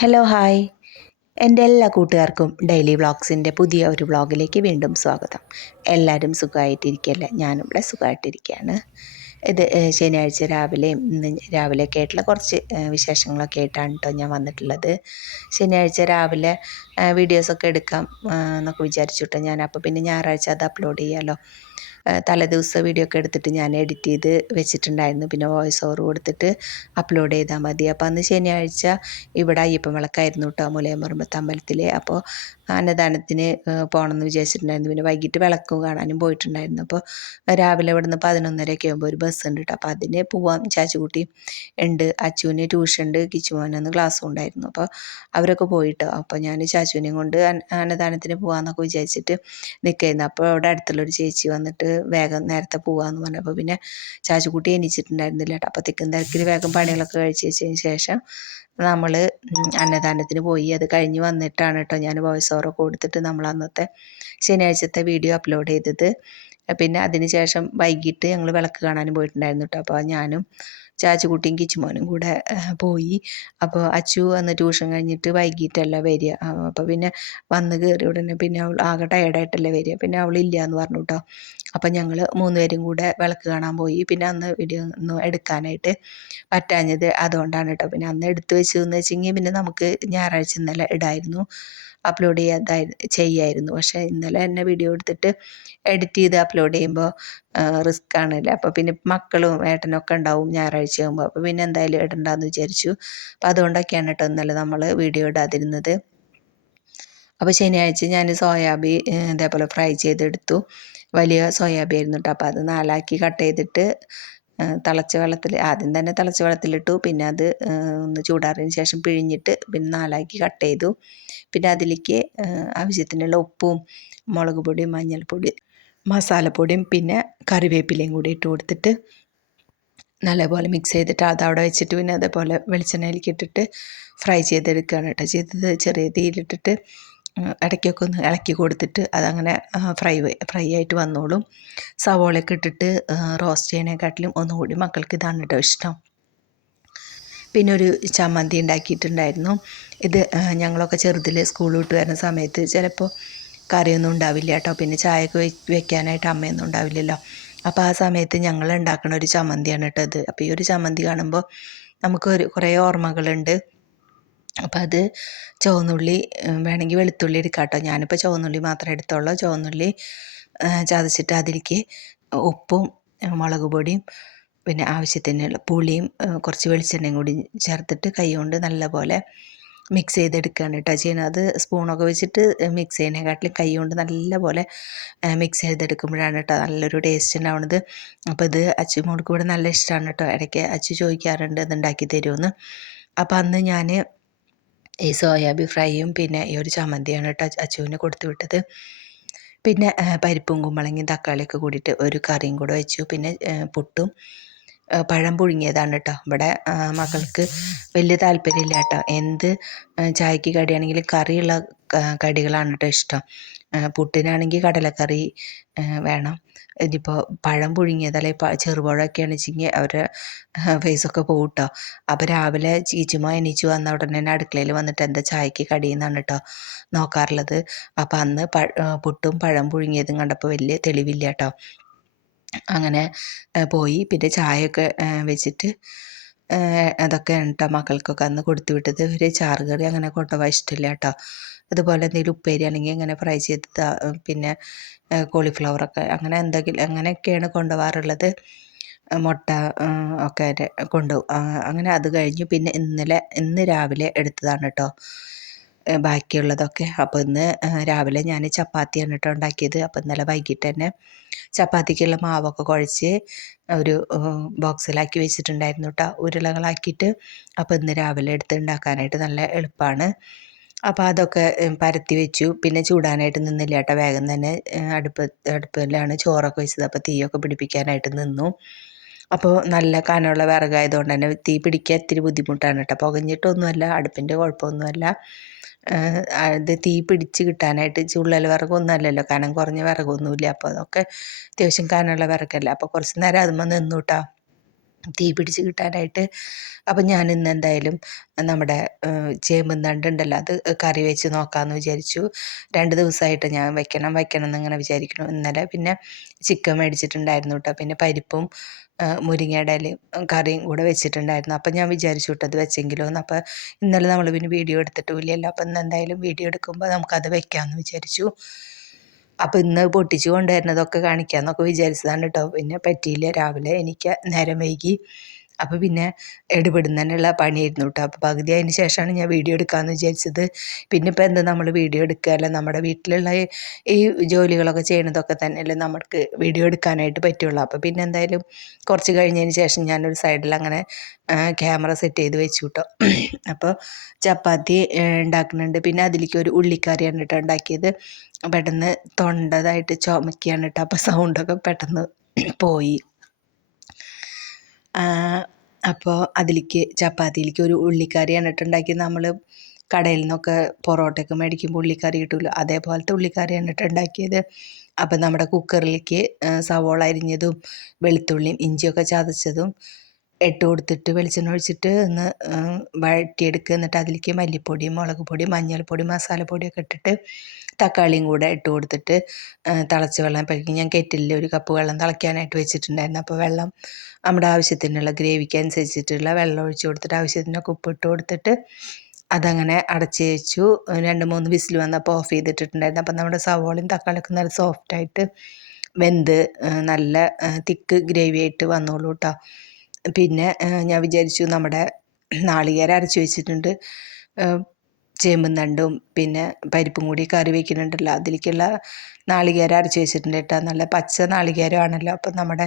Hello hi എൻ്റെ എല്ലാ കൂട്ടുകാർക്കും ഡെയിലി വ്ളോഗ്സിൻ്റെ പുതിയ ഒരു വ്ളോഗിലേക്ക് വീണ്ടും സ്വാഗതം. എല്ലാവരും സുഖമായിട്ടിരിക്കുകയല്ലേ? ഞാനിവിടെ സുഖമായിട്ടിരിക്കുകയാണ്. ഇത് ശനിയാഴ്ച ഇന്ന് രാവിലെയൊക്കെ ആയിട്ടുള്ള കുറച്ച് വിശേഷങ്ങളൊക്കെ ആയിട്ടാണ് കേട്ടോ ഞാൻ വന്നിട്ടുള്ളത്. ശനിയാഴ്ച രാവിലെ വീഡിയോസൊക്കെ എടുക്കാം എന്നൊക്കെ വിചാരിച്ചു കേട്ടോ ഞാൻ. അപ്പോൾ പിന്നെ ഞായറാഴ്ച അത് അപ്ലോഡ് ചെയ്യാമല്ലോ. തലേദിവസം വീഡിയോ ഒക്കെ എടുത്തിട്ട് ഞാൻ എഡിറ്റ് ചെയ്ത് വെച്ചിട്ടുണ്ടായിരുന്നു. പിന്നെ വോയിസ് ഓവർ കൊടുത്തിട്ട് അപ്ലോഡ് ചെയ്താൽ മതി. അപ്പോൾ അന്ന് ശനിയാഴ്ച ഇവിടെ അയ്യപ്പൻ വിളക്കായിരുന്നു കേട്ടോ മുലയമ്പറമ്പത്ത് അമ്പലത്തിൽ. അപ്പോൾ അന്നദാനത്തിന് പോകണമെന്ന് വിചാരിച്ചിട്ടുണ്ടായിരുന്നു. പിന്നെ വൈകിട്ട് വിളക്കും കാണാനും പോയിട്ടുണ്ടായിരുന്നു. അപ്പോൾ രാവിലെ ഇവിടുന്ന് 11:30 ആകുമ്പോൾ ഒരു ബസ് ഉണ്ട് കേട്ടോ. അപ്പോൾ അതിന് പോവാൻ ചാച്ചുകുട്ടി ഉണ്ട്. അച്ചുവിന് ട്യൂഷൻ ഉണ്ട്, കിച്ചുമോനൊന്ന് ക്ലാസ്സും ഉണ്ടായിരുന്നു. അപ്പോൾ അവരൊക്കെ പോയിട്ടോ. അപ്പോൾ ഞാൻ ചാച്ചുവിനെയും കൊണ്ട് അന്നദാനത്തിന് പോകാമെന്നൊക്കെ വിചാരിച്ചിട്ട് നിൽക്കുകയായിരുന്നു. അപ്പോൾ അവിടെ അടുത്തുള്ളൊരു ചേച്ചി വന്നിട്ട് വേഗം നേരത്തെ പോകാമെന്ന് പറഞ്ഞപ്പോൾ പിന്നെ ചാച്ചുകുട്ടി എണീച്ചിട്ടുണ്ടായിരുന്നില്ല കേട്ടോ. അപ്പോൾ തിക്കും തിരക്കിൽ വേഗം പണികളൊക്കെ കഴിച്ച് വെച്ചതിന് ശേഷം നമ്മൾ അന്നദാനത്തിന് പോയി. അത് കഴിഞ്ഞ് വന്നിട്ടാണ് കേട്ടോ ഞാൻ വോയിസ് ഓവർ കൊടുത്തിട്ട് നമ്മൾ അന്നത്തെ ശനിയാഴ്ചത്തെ വീഡിയോ അപ്ലോഡ് ചെയ്തത്. പിന്നെ അതിന് ശേഷം വൈകിട്ട് ഞങ്ങൾ വിളക്ക് കാണാനും പോയിട്ടുണ്ടായിരുന്നു കേട്ടോ. അപ്പോൾ ഞാനും ചാച്ചുകുട്ടിയും കിച്ചുമോനും കൂടെ പോയി. അപ്പോൾ അച്ചു വന്ന് ട്യൂഷൻ കഴിഞ്ഞിട്ട് വൈകിട്ടല്ല വരിക. അപ്പോൾ പിന്നെ വന്ന് കയറി ഉടനെ പിന്നെ അവൾ ആകെ ടയർഡായിട്ടല്ലേ വരിക. പിന്നെ അവളില്ല എന്ന് പറഞ്ഞു കേട്ടോ. അപ്പം ഞങ്ങൾ 3 പേരും കൂടെ വിളക്ക് കാണാൻ പോയി. പിന്നെ അന്ന് വീഡിയോ ഒന്നും എടുക്കാനായിട്ട് പറ്റാഞ്ഞത് അതുകൊണ്ടാണ് കേട്ടോ. പിന്നെ അന്ന് എടുത്തു വെച്ചതെന്ന് വെച്ചെങ്കിൽ പിന്നെ നമുക്ക് ഞായറാഴ്ച ഇന്നലെ ഇടായിരുന്നു, അപ്ലോഡ് ചെയ്യായിരുന്നു. പക്ഷേ ഇന്നലെ തന്നെ വീഡിയോ എടുത്തിട്ട് എഡിറ്റ് ചെയ്ത് അപ്ലോഡ് ചെയ്യുമ്പോൾ റിസ്ക് ആണല്ലേ. അപ്പോൾ പിന്നെ മക്കളും ഏട്ടനൊക്കെ ഉണ്ടാവും ഞായറാഴ്ച ആകുമ്പോൾ. അപ്പോൾ പിന്നെ എന്തായാലും ഇടണ്ടെന്ന് വിചാരിച്ചു. അപ്പോൾ അതുകൊണ്ടൊക്കെയാണ് കേട്ടോ ഇന്നലെ നമ്മൾ വീഡിയോ ഇടാതിരുന്നത്. അപ്പോൾ ശനിയാഴ്ച ഞാൻ സോയാബീൻ ഇതേപോലെ ഫ്രൈ ചെയ്തെടുത്തു. വലിയ സോയാബീൻ ആയിരുന്നു കേട്ടോ. അപ്പോൾ അത് 4ആക്കി കട്ട് ചെയ്തിട്ട് തിളച്ച വെള്ളത്തിൽ ആദ്യം തന്നെ തിളച്ച വെള്ളത്തിലിട്ടു. പിന്നെ അത് ഒന്ന് ചൂടാറിയതിന് ശേഷം പിഴിഞ്ഞിട്ട് പിന്നെ 4ആക്കി കട്ട് ചെയ്തു. പിന്നെ അതിലേക്ക് ആവശ്യത്തിനുള്ള ഉപ്പും മുളക് പൊടിയും മഞ്ഞൾപ്പൊടി മസാലപ്പൊടിയും പിന്നെ കറിവേപ്പിലയും കൂടി ഇട്ട് കൊടുത്തിട്ട് നല്ലപോലെ മിക്സ് ചെയ്തിട്ട് അതവിടെ വെച്ചിട്ട് പിന്നെ അതേപോലെ വെളിച്ചെണ്ണയിലേക്ക് ഇട്ടിട്ട് ഫ്രൈ ചെയ്തെടുക്കുകയാണ് കേട്ടോ ചെയ്തത്. ചെറിയ തീയിലിട്ടിട്ട് ഇടയ്ക്കൊക്കെ ഒന്ന് ഇളക്കി കൊടുത്തിട്ട് അതങ്ങനെ ഫ്രൈ ആയിട്ട് വന്നോളും. സവോളയൊക്കെ ഇട്ടിട്ട് റോസ്റ്റ് ചെയ്യണേക്കാട്ടിലും ഒന്നുകൂടി മക്കൾക്ക് ഇതാണ് കേട്ടോ ഇഷ്ടം. പിന്നെ ഒരു ചമ്മന്തി ഉണ്ടാക്കിയിട്ടുണ്ടായിരുന്നു. ഇത് ഞങ്ങളൊക്കെ ചെറുതിൽ സ്കൂൾ വിട്ട് വരുന്ന സമയത്ത് ചിലപ്പോൾ കറിയൊന്നും ഉണ്ടാവില്ല കേട്ടോ. പിന്നെ ചായയൊക്കെ വെക്കാനായിട്ട് അമ്മയൊന്നും ഉണ്ടാവില്ലല്ലോ. അപ്പോൾ ആ സമയത്ത് ഞങ്ങൾ ഉണ്ടാക്കുന്ന ഒരു ചമ്മന്തിയാണ് കേട്ടോ ഇത്. അപ്പോൾ ഈ ഒരു ചമ്മന്തി കാണുമ്പോൾ നമുക്ക് കുറേ ഓർമ്മകളുണ്ട്. അപ്പോൾ അത് ചുവന്നുള്ളി വേണമെങ്കിൽ വെളുത്തുള്ളി എടുക്കാം കേട്ടോ. ഞാനിപ്പോൾ ചുവന്നുള്ളി മാത്രമേ എടുത്തുള്ളൂ. ചുവന്നുള്ളി ചതച്ചിട്ട് അതിലേക്ക് ഉപ്പും മുളക് പൊടിയും പിന്നെ ആവശ്യത്തിനുള്ള പുളിയും കുറച്ച് വെളിച്ചെണ്ണയും കൂടി ചേർത്തിട്ട് കൈ കൊണ്ട് നല്ലപോലെ മിക്സ് ചെയ്തെടുക്കുകയാണ് കേട്ടോ ചെയ്യുന്നത്. അത് സ്പൂണൊക്കെ വെച്ചിട്ട് മിക്സ് ചെയ്യുന്നതിനെക്കാട്ടിലും കൈ കൊണ്ട് നല്ലപോലെ മിക്സ് ചെയ്തെടുക്കുമ്പോഴാണ് കേട്ടോ നല്ലൊരു ടേസ്റ്റ് ഉണ്ടാവുന്നത്. അപ്പോൾ ഇത് അച്ചുമോൾക്ക് ഇവിടെ നല്ല ഇഷ്ടമാണ് കേട്ടോ. ഇടയ്ക്ക് അച്ചു ചോദിക്കാറുണ്ട് ഇത് ഉണ്ടാക്കി തരുമെന്ന്. അപ്പോൾ അന്ന് ഞാൻ ഈ സോയാബീൻ ഫ്രൈയും പിന്നെ ഈ ഒരു ചമ്മന്തിയാണ് കേട്ടോ അച്ചുവിന് കൊടുത്തു വിട്ടത്. പിന്നെ പരിപ്പും കുമ്പളങ്ങയും തക്കാളിയൊക്കെ കൂടിയിട്ട് ഒരു കറിയും കൂടെ വെച്ചു. പിന്നെ പുട്ടും പഴം പുഴുങ്ങിയതാണ് കേട്ടോ. ഇവിടെ മക്കൾക്ക് വലിയ താല്പര്യമില്ല കേട്ടോ. എന്ത് ചായക്ക് കടിയാണെങ്കിലും കറിയുള്ള കടികളാണ് കേട്ടോ ഇഷ്ടം. പുട്ടിനാണെങ്കിൽ കടലക്കറി വേണം. ഇനിയിപ്പോൾ പഴം പുഴുങ്ങിയത് അല്ലെങ്കിൽ ചെറുപഴമൊക്കെയാണെന്ന് വെച്ചെങ്കിൽ അവരുടെ ഫേസൊക്കെ പോകും കേട്ടോ. അപ്പോൾ രാവിലെ ചീച്ചുമോ എണീച്ച് വന്ന ഉടനെ തന്നെ അടുക്കളയിൽ വന്നിട്ട് എന്താ ചായക്ക് കടിയെന്നാണ് കേട്ടോ നോക്കാറുള്ളത്. അപ്പോൾ അന്ന് പുട്ടും പഴം പുഴുങ്ങിയതും കണ്ടപ്പോൾ വലിയ തെളിവില്ല കേട്ടോ. അങ്ങനെ പോയി. പിന്നെ ചായയൊക്കെ വെച്ചിട്ട് അതൊക്കെയാണ് കേട്ടോ മക്കൾക്കൊക്കെ അന്ന് കൊടുത്തു വിട്ടത്. ഒരു ചാറ് കറി അങ്ങനെ കൊണ്ടുപോകാൻ ഇഷ്ടമില്ല കേട്ടോ. അതുപോലെ എന്തെങ്കിലും ഉപ്പേരി ആണെങ്കിൽ അങ്ങനെ ഫ്രൈ ചെയ്തത് പിന്നെ കോളിഫ്ലവറൊക്കെ അങ്ങനെ എന്തെങ്കിലും അങ്ങനെയൊക്കെയാണ് കൊണ്ടുപോകാറുള്ളത്. മുട്ട ഒക്കെ കൊണ്ടുപോകും. അങ്ങനെ അത് കഴിഞ്ഞു. പിന്നെ ഇന്ന് രാവിലെ എടുത്തതാണ് കേട്ടോ ബാക്കിയുള്ളതൊക്കെ. അപ്പോൾ ഇന്ന് രാവിലെ ഞാൻ ചപ്പാത്തിയാണ് കേട്ടോ ഉണ്ടാക്കിയത്. അപ്പോൾ ഇന്നലെ വൈകിട്ട് തന്നെ ചപ്പാത്തിക്കുള്ള മാവൊക്കെ കുഴച്ച് ഒരു ബോക്സിലാക്കി വെച്ചിട്ടുണ്ടായിരുന്നു കേട്ടോ ഉരുളകളാക്കിയിട്ട്. അപ്പോൾ ഇന്ന് രാവിലെ എടുത്ത് ഉണ്ടാക്കാനായിട്ട് നല്ല എളുപ്പമാണ്. അപ്പോൾ അതൊക്കെ പരത്തി വെച്ചു. പിന്നെ ചൂടാനായിട്ട് നിന്നില്ല കേട്ടോ. വേഗം തന്നെ അടുപ്പിലാണ് ചോറൊക്കെ വെച്ചത്. അപ്പോൾ തീയൊക്കെ പിടിപ്പിക്കാനായിട്ട് നിന്നു. അപ്പോൾ നല്ല കനമുള്ള വിറകായതുകൊണ്ട് തന്നെ തീ പിടിക്കാൻ ഇത്തിരി ബുദ്ധിമുട്ടാണ് കേട്ടോ. പുകഞ്ഞിട്ടൊന്നുമല്ല, അടുപ്പിൻ്റെ കുഴപ്പമൊന്നുമല്ല. ഇത് തീ പിടിച്ച് കിട്ടാനായിട്ട് ചുള്ളൽ വിറകൊന്നും അല്ലല്ലോ, കനം കുറഞ്ഞ വിറകൊന്നുമില്ല. അപ്പോൾ അതൊക്കെ അത്യാവശ്യം കനമുള്ള വിറകല്ല. അപ്പോൾ കുറച്ച് നേരം അതുമ്പോൾ നിന്നു കേട്ടോ. തീ പിടിച്ച് കിട്ടാനായിട്ട്. അപ്പം ഞാൻ ഇന്ന് എന്തായാലും നമ്മുടെ ചേമ്പും തണ്ടുണ്ടല്ലോ അത് കറി വെച്ച് നോക്കാമെന്ന് വിചാരിച്ചു. 2 ദിവസമായിട്ട് ഞാൻ വെക്കണം വെക്കണം എന്നിങ്ങനെ വിചാരിക്കുന്നു. ഇന്നലെ പിന്നെ ചിക്കൻ മേടിച്ചിട്ടുണ്ടായിരുന്നു കേട്ടോ. പിന്നെ പരിപ്പും മുരിങ്ങയുടെ ഇലയും കറിയും കൂടെ വെച്ചിട്ടുണ്ടായിരുന്നു. അപ്പം ഞാൻ വിചാരിച്ചു കേട്ടോ അത് വെച്ചെങ്കിലോ എന്ന്. അപ്പം ഇന്നലെ നമ്മൾ പിന്നെ വീഡിയോ എടുത്തിട്ടുമില്ലല്ലോ. അപ്പം ഇന്ന് എന്തായാലും വീഡിയോ എടുക്കുമ്പോൾ നമുക്കത് വെക്കാമെന്ന് വിചാരിച്ചു. അപ്പം ഇന്ന് പൊട്ടിച്ച് കൊണ്ടുവരുന്നതൊക്കെ കാണിക്കാമെന്നൊക്കെ വിചാരിച്ചതാണ് കേട്ടോ. പിന്നെ പറ്റിയില്ല, രാവിലെ എനിക്ക് നേരം വൈകി. അപ്പോൾ പിന്നെ എടുപിടുന്നതിനുള്ള പണിയായിരുന്നു കേട്ടോ. അപ്പോൾ പകുതി അതിന് ശേഷമാണ് ഞാൻ വീഡിയോ എടുക്കാമെന്ന് വിചാരിച്ചത്. പിന്നെ ഇപ്പോൾ എന്താ നമ്മൾ വീഡിയോ എടുക്കുകയല്ല, നമ്മുടെ വീട്ടിലുള്ള ഈ ജോലികളൊക്കെ ചെയ്യണതൊക്കെ തന്നെയല്ലേ നമുക്ക് വീഡിയോ എടുക്കാനായിട്ട് പറ്റുള്ളൂ. അപ്പോൾ പിന്നെ എന്തായാലും കുറച്ച് കഴിഞ്ഞതിന് ശേഷം ഞാനൊരു സൈഡിൽ അങ്ങനെ ക്യാമറ സെറ്റ് ചെയ്ത് വെച്ചു കേട്ടോ. അപ്പോൾ ചപ്പാത്തി ഉണ്ടാക്കുന്നുണ്ട്. പിന്നെ അതിലേക്ക് ഒരു ഉള്ളിക്കറിയാണ് കേട്ടോ ഉണ്ടാക്കിയത്. പെട്ടെന്ന് തൊണ്ടതായിട്ട് ചുമക്കുകയാണ് കേട്ടോ. അപ്പോൾ സൗണ്ടൊക്കെ പെട്ടെന്ന് പോയി. അപ്പോൾ അതിലേക്ക് ചപ്പാത്തിയിലേക്ക് ഒരു ഉള്ളിക്കറിയാണ് കേട്ടോ ഉണ്ടാക്കിയത്. നമ്മൾ കടയിൽ നിന്നൊക്കെ പൊറോട്ടയൊക്കെ മേടിക്കുമ്പോൾ ഉള്ളിക്കറി കിട്ടുമല്ലോ, അതേപോലത്തെ ഉള്ളിക്കറിയാണ് കേട്ടോ ഉണ്ടാക്കിയത്. അപ്പം നമ്മുടെ കുക്കറിലേക്ക് സവോള അരിഞ്ഞതും വെളുത്തുള്ളിയും ഇഞ്ചിയൊക്കെ ചതച്ചതും ഇട്ട് കൊടുത്തിട്ട് വെളിച്ചെണ്ണ ഒഴിച്ചിട്ട് ഒന്ന് വഴറ്റിയെടുക്കുക. എന്നിട്ട് അതിലേക്ക് മല്ലിപ്പൊടി, മുളക് പൊടി, മഞ്ഞൾപ്പൊടി, മസാലപ്പൊടിയൊക്കെ ഇട്ടിട്ട് തക്കാളിയും കൂടെ ഇട്ട് കൊടുത്തിട്ട് തിളച്ച വെള്ളം പഴിക്കും. ഞാൻ കെറ്റിലിൽ 1 കപ്പ് വെള്ളം തിളയ്ക്കാനായിട്ട് വെച്ചിട്ടുണ്ടായിരുന്നു. അപ്പോൾ വെള്ളം നമ്മുടെ ആവശ്യത്തിനുള്ള ഗ്രേവിക്ക് അനുസരിച്ചിട്ടുള്ള വെള്ളം ഒഴിച്ച് കൊടുത്തിട്ട് ആവശ്യത്തിനൊക്കെ ഉപ്പിട്ട് കൊടുത്തിട്ട് അതങ്ങനെ അടച്ച് വെച്ചു. 2-3 വിസിൽ വന്നപ്പോൾ ഓഫ് ചെയ്തിട്ടുണ്ടായിരുന്നു. അപ്പം നമ്മുടെ സവോളയും തക്കാളിയൊക്കെ നല്ല സോഫ്റ്റായിട്ട് വെന്ത് നല്ല തിക്ക് ഗ്രേവി ആയിട്ട് വന്നോളൂ കേട്ടോ. പിന്നെ ഞാൻ വിചാരിച്ചു നമ്മുടെ നാളികേരം അരച്ച് വെച്ചിട്ടുണ്ട്, ചേമ്പും തണ്ടും പിന്നെ പരിപ്പും കൂടി കറി വയ്ക്കുന്നുണ്ടല്ലോ, അതിലേക്കുള്ള നാളികേരം അരച്ച് വെച്ചിട്ടുണ്ട് കേട്ടോ. നല്ല പച്ച നാളികേരമാണല്ലോ. അപ്പം നമ്മുടെ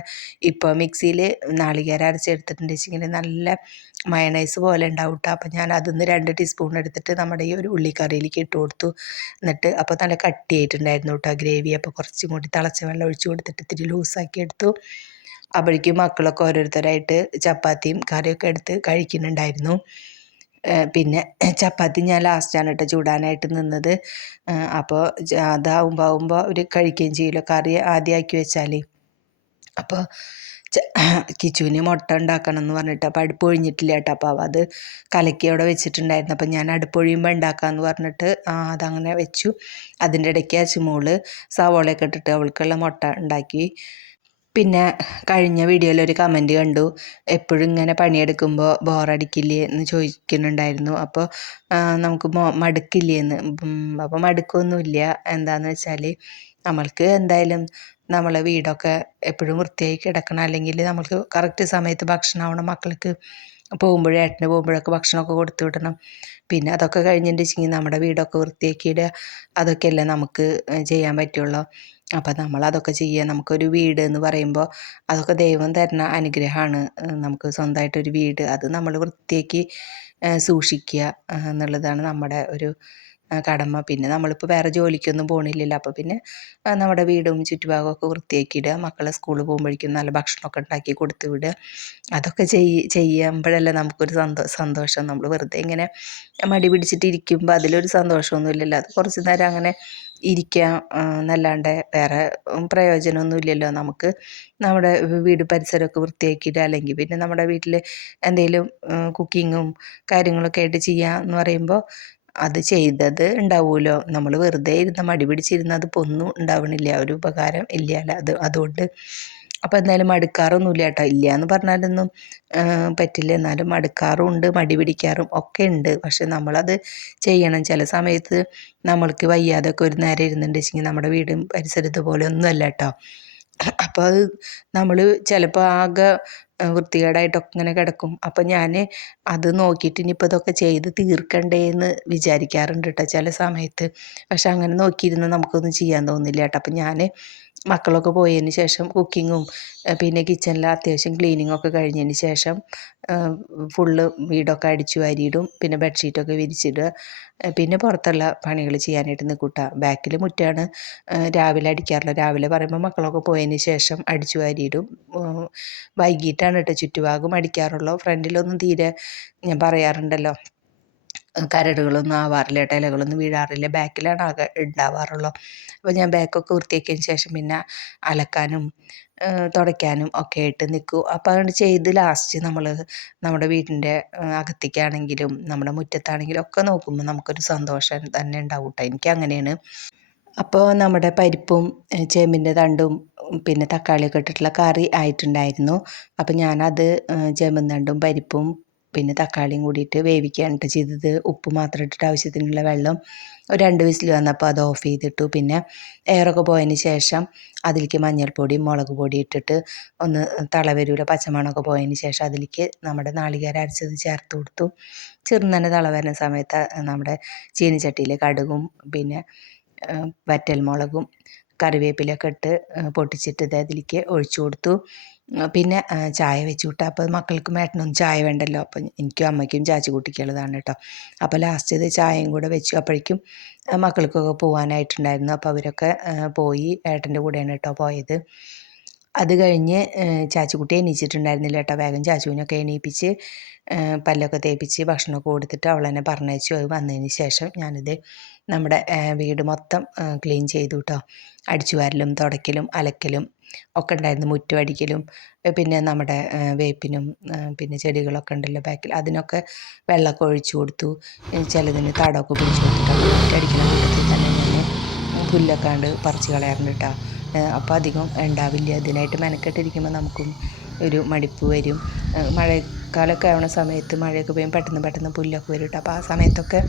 ഇപ്പോൾ മിക്സിയിൽ നാളികേരം അരച്ചെടുത്തിട്ടുണ്ട് വെച്ചെങ്കിൽ നല്ല മയണൈസ് പോലെ ഉണ്ടാവും കേട്ടോ. അപ്പം ഞാൻ അതിൽ 2 ടീസ്പൂൺ എടുത്തിട്ട് നമ്മുടെ ഈ ഒരു ഉള്ളിക്കറിയിലേക്ക് ഇട്ട് കൊടുത്തു. എന്നിട്ട് അപ്പോൾ നല്ല കട്ടിയായിട്ടുണ്ടായിരുന്നു കേട്ടോ ഗ്രേവി. അപ്പോൾ കുറച്ചും കൂടി തിളച്ച വെള്ളം ഒഴിച്ച് കൊടുത്തിട്ട് ഇത്തിരി ലൂസാക്കി എടുത്തു. അപ്പോഴേക്കും മക്കളൊക്കെ ഓരോരുത്തരായിട്ട് ചപ്പാത്തിയും കറിയൊക്കെ എടുത്ത് കഴിക്കുന്നുണ്ടായിരുന്നു. പിന്നെ ചപ്പാത്തി ഞാൻ ലാസ്റ്റാണ് കേട്ടോ ചൂടാനായിട്ട് നിന്നത്. അപ്പോൾ അതാവുമ്പോൾ അവർ കഴിക്കുകയും ചെയ്യില്ല, കറി ആദ്യം ആക്കി വെച്ചാൽ. അപ്പോൾ കിച്ചുവിന് മുട്ട ഉണ്ടാക്കണം എന്ന് പറഞ്ഞിട്ട് അപ്പോൾ അടുപ്പ് ഒഴിഞ്ഞിട്ടില്ല കേട്ടോ. അപ്പോൾ അത് കലക്കി അവിടെ വെച്ചിട്ടുണ്ടായിരുന്നു. അപ്പം ഞാൻ അടുപ്പ് ഒഴിയുമ്പോൾ ഉണ്ടാക്കാമെന്ന് പറഞ്ഞിട്ട് അതങ്ങനെ വെച്ചു. അതിൻ്റെ ഇടയ്ക്ക് അച്ചുമോള് സവോളയൊക്കെ ഇട്ടിട്ട് അവൾക്കുള്ള മുട്ട ഉണ്ടാക്കി. പിന്നെ കഴിഞ്ഞ വീഡിയോയിൽ ഒരു കമൻറ്റ് കണ്ടു, എപ്പോഴും ഇങ്ങനെ പണിയെടുക്കുമ്പോൾ ബോറടിക്കില്ലേ എന്ന് ചോദിക്കുന്നുണ്ടായിരുന്നു. അപ്പോൾ നമുക്ക് മടുക്കില്ലേ എന്ന്. അപ്പോൾ മടുക്കൊന്നുമില്ല. എന്താണെന്ന് വെച്ചാൽ നമ്മൾക്ക് എന്തായാലും നമ്മളെ വീടൊക്കെ എപ്പോഴും വൃത്തിയായി കിടക്കണം, അല്ലെങ്കിൽ നമ്മൾക്ക് കറക്റ്റ് സമയത്ത് ഭക്ഷണമാവണം. മക്കൾക്ക് പോകുമ്പോഴും ഏട്ടന് പോകുമ്പോഴൊക്കെ ഭക്ഷണമൊക്കെ കൊടുത്തു വിടണം. പിന്നെ അതൊക്കെ കഴിഞ്ഞിട്ടുണ്ടെങ്കിൽ നമ്മുടെ വീടൊക്കെ വൃത്തിയാക്കിയിടുക, അതൊക്കെയല്ലേ നമുക്ക് ചെയ്യാൻ പറ്റുള്ളൂ. അപ്പം നമ്മളതൊക്കെ ചെയ്യുക. നമുക്കൊരു വീട് എന്ന് പറയുമ്പോൾ അതൊക്കെ ദൈവം തരുന്ന അനുഗ്രഹമാണ്. നമുക്ക് സ്വന്തമായിട്ടൊരു വീട്, അത് നമ്മൾ വൃത്തിയാക്കി സൂക്ഷിക്കുക എന്നുള്ളതാണ് നമ്മുടെ ഒരു കടമ. പിന്നെ നമ്മളിപ്പോൾ വേറെ ജോലിക്കൊന്നും പോകണില്ലല്ലോ. അപ്പോൾ പിന്നെ നമ്മുടെ വീടും ചുറ്റുഭാഗമൊക്കെ വൃത്തിയാക്കിയിടുക, മക്കളെ സ്കൂളിൽ പോകുമ്പോഴേക്കും നല്ല ഭക്ഷണമൊക്കെ ഉണ്ടാക്കി കൊടുത്തു വിടുക. അതൊക്കെ ചെയ്യുമ്പോഴല്ലേ നമുക്കൊരു സന്തോഷം. നമ്മൾ വെറുതെ ഇങ്ങനെ മടി പിടിച്ചിട്ടിരിക്കുമ്പോൾ അതിലൊരു സന്തോഷമൊന്നുമില്ലല്ലോ. അത് കുറച്ച് നേരം അങ്ങനെ ഇരിക്കുക എന്നല്ലാണ്ട് വേറെ പ്രയോജനമൊന്നുമില്ലല്ലോ. നമുക്ക് നമ്മുടെ വീട് പരിസരമൊക്കെ വൃത്തിയാക്കിയിട്ട്, അല്ലെങ്കിൽ പിന്നെ നമ്മുടെ വീട്ടിൽ എന്തെങ്കിലും കുക്കിങ്ങും കാര്യങ്ങളൊക്കെ ആയിട്ട് ചെയ്യുക എന്ന് പറയുമ്പോൾ അത് ചെയ്തത് ഉണ്ടാവുമല്ലോ. നമ്മൾ വെറുതെ ഇരുന്ന് മടി പിടിച്ചിരുന്ന് അതിപ്പോൾ ഒന്നും ഉണ്ടാവണില്ല, ഒരു ഉപകാരം ഇല്ലല്ലോ. അതുകൊണ്ട് അപ്പോൾ എന്തായാലും മടുക്കാറൊന്നുമില്ല കേട്ടോ. ഇല്ല എന്ന് പറഞ്ഞാലൊന്നും പറ്റില്ല, എന്നാലും മടുക്കാറും ഉണ്ട്, മടി പിടിക്കാറും ഒക്കെ ഉണ്ട്. പക്ഷെ നമ്മളത് ചെയ്യണം. ചില സമയത്ത് നമ്മൾക്ക് വയ്യാതൊക്കെ ഒരു നേരം ഇരുന്നുണ്ടെങ്കിൽ നമ്മുടെ വീടും പരിസരത്ത് പോലെ ഒന്നുമല്ല കേട്ടോ. അപ്പോൾ അത് നമ്മൾ ചിലപ്പോൾ ആകെ വൃത്തികേടായിട്ടൊക്കെ ഇങ്ങനെ കിടക്കും. അപ്പം ഞാൻ അത് നോക്കിയിട്ട് ഇനിയിപ്പോൾ ഇതൊക്കെ ചെയ്ത് തീർക്കണ്ടേ എന്ന് വിചാരിക്കാറുണ്ട് കേട്ടോ ചില സമയത്ത്. പക്ഷെ അങ്ങനെ നോക്കിയിരുന്ന് നമുക്കൊന്നും ചെയ്യാൻ തോന്നില്ല കേട്ടോ. അപ്പം ഞാൻ മക്കളൊക്കെ പോയതിന് ശേഷം കുക്കിങ്ങും പിന്നെ കിച്ചണിൽ അത്യാവശ്യം ക്ലീനിങ്ങൊക്കെ കഴിഞ്ഞതിന് ശേഷം ഫുള്ള് വീടൊക്കെ അടിച്ചു വാരിയിടും. പിന്നെ ബെഡ്ഷീറ്റൊക്കെ വിരിച്ചിടുക. പിന്നെ പുറത്തുള്ള പണികൾ ചെയ്യാനായിട്ട് നിൽക്കൂട്ടാ. ബാക്കിൽ മുറ്റാണ് രാവിലെ അടിക്കാറുള്ളത്. രാവിലെ പറയുമ്പോൾ മക്കളൊക്കെ പോയതിന് ശേഷം അടിച്ചു വാരിയിടും. വൈകിട്ടാണ് കേട്ടോ ചുറ്റുഭാഗം അടിക്കാറുള്ളൂ. ഫ്രണ്ടിലൊന്നും തീരെ, ഞാൻ പറയാറുണ്ടല്ലോ, കരടുകളൊന്നും ആവാറില്ല കേട്ടോ, ഇലകളൊന്നും വീഴാറില്ല. ബാക്കിലാണ് ആകെ ഉണ്ടാവാറുള്ളൂ. അപ്പോൾ ഞാൻ ബാക്കൊക്കെ വൃത്തിയാക്കിയതിന് ശേഷം പിന്നെ അലക്കാനും തുടയ്ക്കാനും ഒക്കെ ആയിട്ട് നിൽക്കും. അപ്പോൾ അതുകൊണ്ട് ചെയ്ത് ലാസ്റ്റ് നമ്മൾ നമ്മുടെ വീടിൻ്റെ അകത്തേക്കാണെങ്കിലും നമ്മുടെ മുറ്റത്താണെങ്കിലും ഒക്കെ നോക്കുമ്പോൾ നമുക്കൊരു സന്തോഷം തന്നെ ഉണ്ടാവും കേട്ടോ. എനിക്കങ്ങനെയാണ്. അപ്പോൾ നമ്മുടെ പരിപ്പും ചേമ്പിൻ്റെ തണ്ടും പിന്നെ തക്കാളിയൊക്കെ ഇട്ടിട്ടുള്ള കറി ആയിട്ടുണ്ടായിരുന്നു. അപ്പോൾ ഞാനത് ചേമ്പും തണ്ടും പരിപ്പും പിന്നെ തക്കാളിയും കൂടിയിട്ട് വേവിക്കുകയാണ് കേട്ടോ ചെയ്തത്. ഉപ്പ് മാത്രം ഇട്ടിട്ട് ആവശ്യത്തിനുള്ള വെള്ളം ഒരു 2 വിസിൽ വന്നപ്പോൾ അത് ഓഫ് ചെയ്തിട്ടു. പിന്നെ എയറൊക്കെ പോയതിന് ശേഷം അതിലേക്ക് മഞ്ഞൾപ്പൊടിയും മുളക് പൊടി ഇട്ടിട്ട് ഒന്ന് തളവരൂല പച്ചമണമൊക്കെ പോയതിന് ശേഷം അതിലേക്ക് നമ്മുടെ നാളികേരം അരച്ചത് ചേർത്ത് കൊടുത്തു. ചെറുങ്ങനെ തള വരുന്ന സമയത്ത് നമ്മുടെ ചീനിച്ചട്ടിയിൽ കടുകും പിന്നെ വറ്റൽമുളകും കറിവേപ്പിലൊക്കെ ഇട്ട് പൊട്ടിച്ചിട്ട് ഇത് അതിലേക്ക് ഒഴിച്ചു കൊടുത്തു. പിന്നെ ചായ വെച്ചു വിട്ടു. അപ്പോൾ മക്കൾക്കും ഏട്ടനൊന്നും ചായ വേണ്ടല്ലോ, അപ്പം എനിക്കും അമ്മയ്ക്കും ചാച്ചിക്കുട്ടിക്കുള്ളതാണ് കേട്ടോ. അപ്പോൾ ലാസ്റ്റ് ഇത് ചായയും കൂടെ വെച്ചു. അപ്പോഴേക്കും മക്കൾക്കൊക്കെ പോകാനായിട്ടുണ്ടായിരുന്നു. അപ്പോൾ അവരൊക്കെ പോയി. ഏട്ടൻ്റെ കൂടെയാണ് കേട്ടോ പോയത്. അത് കഴിഞ്ഞ് ചാച്ചിക്കുട്ടി എണീച്ചിട്ടുണ്ടായിരുന്നില്ല കേട്ടോ. വേഗം ചാച്ചുവിനൊക്കെ എണീപ്പിച്ച് പല്ലൊക്കെ തേപ്പിച്ച് ഭക്ഷണമൊക്കെ കൊടുത്തിട്ട് അവൾ തന്നെ പറഞ്ഞയച്ചു. അത് വന്നതിന് ശേഷം ഞാനിത് നമ്മുടെ വീട് മൊത്തം ക്ലീൻ ചെയ്തു കേട്ടോ. അടിച്ചു വാരലും തുടയ്ക്കലും അലക്കലും ഒക്കെ ഉണ്ടായിരുന്നു. മുറ്റം അടിക്കലും പിന്നെ നമ്മുടെ വേപ്പിനും പിന്നെ ചെടികളൊക്കെ ഉണ്ടല്ലോ ബാക്കിൽ, അതിനൊക്കെ വെള്ളമൊക്കെ ഒഴിച്ചു കൊടുത്തു. ചിലതിന് തടമൊക്കെ പിടിച്ചു കൊടുത്തിട്ടൊക്കെ മുറ്റടിക്കുന്ന കൂട്ടത്തിൽ തന്നെ ഞാൻ പുല്ലൊക്കെ ഉണ്ട് പറിച്ച് കളയാറുണ്ട് കേട്ടോ. അപ്പോൾ അധികം ഉണ്ടാവില്ല. ഇതിനായിട്ട് മെനക്കെട്ടിരിക്കുമ്പോൾ നമുക്കും ഒരു മടുപ്പ് വരും. മഴക്കാലമൊക്കെ ആവണ സമയത്ത് മഴയൊക്കെ പെയ്യും പെട്ടെന്ന് പുല്ലൊക്കെ വരും കേട്ടോ. അപ്പോൾ ആ സമയത്തൊക്കെ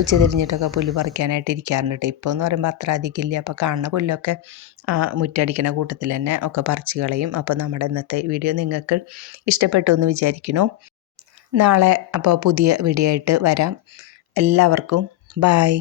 ഉച്ചതിരിഞ്ഞിട്ടൊക്കെ പുല്ല് പറിക്കാനായിട്ട് ഇരിക്കാറുണ്ട് കേട്ടോ. ഇപ്പോൾ എന്ന് പറയുമ്പോൾ അത്ര അധികം ഇല്ല. അപ്പോൾ കാണുന്ന പുല്ലൊക്കെ മുറ്റടിക്കണ കൂട്ടത്തിൽ തന്നെ ഒക്കെ പറിച്ച് കളയും. അപ്പോൾ നമ്മുടെ ഇന്നത്തെ വീഡിയോ നിങ്ങൾക്ക് ഇഷ്ടപ്പെട്ടു എന്ന് വിചാരിക്കുന്നു. നാളെ അപ്പോൾ പുതിയ വീഡിയോ ആയിട്ട് വരാം. എല്ലാവർക്കും ബായ്.